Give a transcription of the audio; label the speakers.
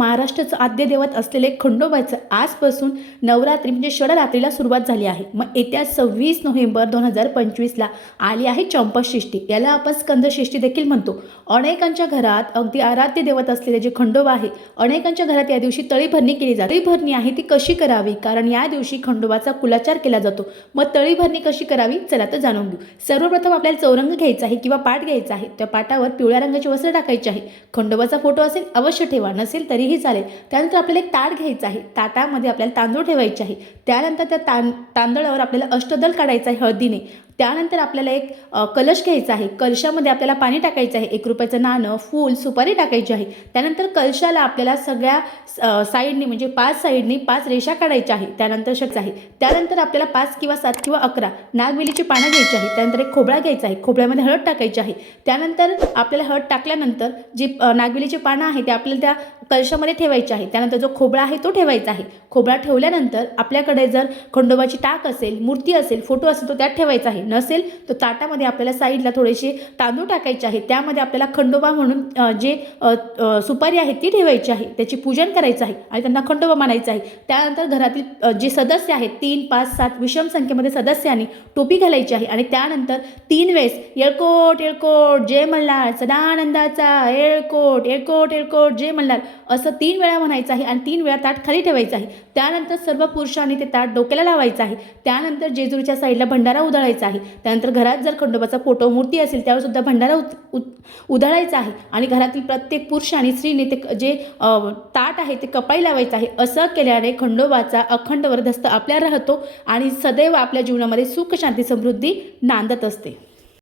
Speaker 1: महाराष्ट्राचं आद्यदैवत असलेले खंडोबाचं आजपासून नवरात्री म्हणजे षडरात्रीला सुरुवात झाली आहे. मग येत्या सव्वीस नोव्हेंबर दोन हजार पंचवीसला आली आहे चंपषष्ठी याला आपण स्कंदषष्ठी देखील म्हणतो. अनेकांच्या घरात अगदी आराध्य देवत असलेले जे खंडोबा आहे अनेकांच्या घरात या दिवशी तळीभरणी केली जाते. तळीभरणी आहे ती कशी करावी? कारण या दिवशी खंडोबाचा कुलाचार केला जातो. मग तळीभरणी कशी करावी? चला तर जाणून घेऊ. सर्वप्रथम आपल्याला चौरंग घ्यायचा आहे किंवा पाट घ्यायचा आहे. त्या पाटावर पिवळ्या रंगाची वस्त्र टाकायचे आहे. खंडोबाचा फोटो असेल अवश्य ठेवा. नसेल तरी तरीही चालेल. त्यानंतर आपल्याला एक ताट घ्यायचं आहे. ताटामध्ये आपल्याला तांदूळ ठेवायचे आहे. त्यानंतर त्या तां तांदळावर आपल्याला अष्टदल काढायचं आहे हळदीने. त्यानंतर आपल्याला एक कलश घ्यायचा आहे. कलशामध्ये आपल्याला पाणी टाकायचं आहे. एक रुपयाचं नाणं फूल सुपारी टाकायची आहे. त्यानंतर कलशाला आपल्याला सगळ्या साईडनी म्हणजे पाच साईडनी पाच रेषा काढायच्या आहे. त्यानंतर शक्य आहे. त्यानंतर आपल्याला पाच किंवा सात किंवा अकरा नागवेलीची पानं घ्यायची आहे. त्यानंतर एक खोबळा घ्यायचा आहे. खोबळ्यामध्ये हळद टाकायची आहे. त्यानंतर आपल्याला हळद टाकल्यानंतर जी नागवेलीची पानं आहे ते आपल्याला त्या कलशामध्ये ठेवायची आहे. त्यानंतर जो खोबळा आहे तो ठेवायचा आहे. खोबळा ठेवल्यानंतर आपल्याकडे जर खंडोबाची टाक असेल मूर्ती असेल फोटो असेल तो त्यात ठेवायचा आहे. नसेल तर ताटामध्ये आपल्याला साईडला थोडेसे तांदूळ टाकायचे आहे त्यामध्ये आपल्याला खंडोबा म्हणून जे सुपारी आहे ती ठेवायची आहे. त्याची पूजन करायचं आहे आणि त्यांना खंडोबा मानायचं आहे. त्यानंतर घरातील जे सदस्य आहेत तीन पाच सात विषम संख्येमध्ये सदस्यांनी टोपी घालायची आहे आणि त्यानंतर तीन वेळेस येळकोट येळकोट जय मल्हार सदानंदाचा येळकोट येळकोट येळकोट जय मल्हार असं तीन वेळा म्हणायचं आहे आणि तीन वेळा ताट खाली ठेवायचं आहे. त्यानंतर सर्व पुरुषांनी ते ताट डोक्याला लावायचं आहे. त्यानंतर जेजुरीच्या साईडला भंडारा उधळायचा आहे. त्यानंतर घरात जर खंडोबाचा फोटो मूर्ती असेल त्यावर सुद्धा भंडारा उत उत उधळायचा आहे. आणि घरातील प्रत्येक पुरुष आणि स्त्रीने ते जे ताट आहे ते कपाळी लावायचं आहे. असं केल्याने खंडोबाचा अखंड वरदस्त आपल्या राहतो आणि सदैव आपल्या जीवनामध्ये सुख शांती समृद्धी नांदत असते.